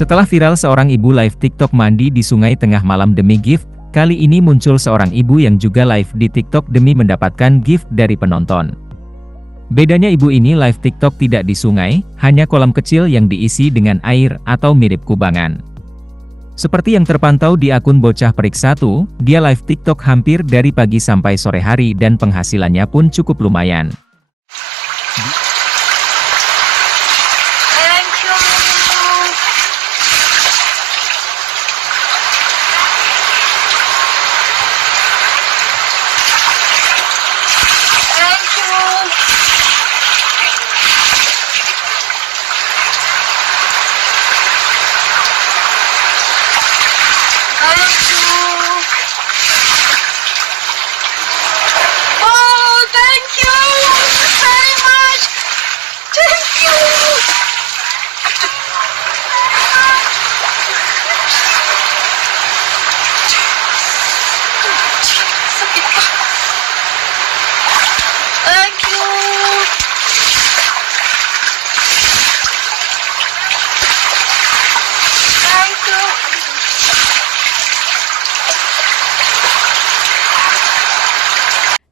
Setelah viral seorang ibu live TikTok mandi di sungai tengah malam demi gift, kali ini muncul seorang ibu yang juga live di TikTok demi mendapatkan gift dari penonton. Bedanya ibu ini live TikTok tidak di sungai, hanya kolam kecil yang diisi dengan air atau mirip kubangan. Seperti yang terpantau di akun Bocah Perik 1, dia live TikTok hampir dari pagi sampai sore hari dan penghasilannya pun cukup lumayan.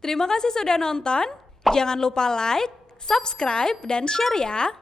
Terima kasih sudah nonton. Jangan lupa like, subscribe, dan share ya.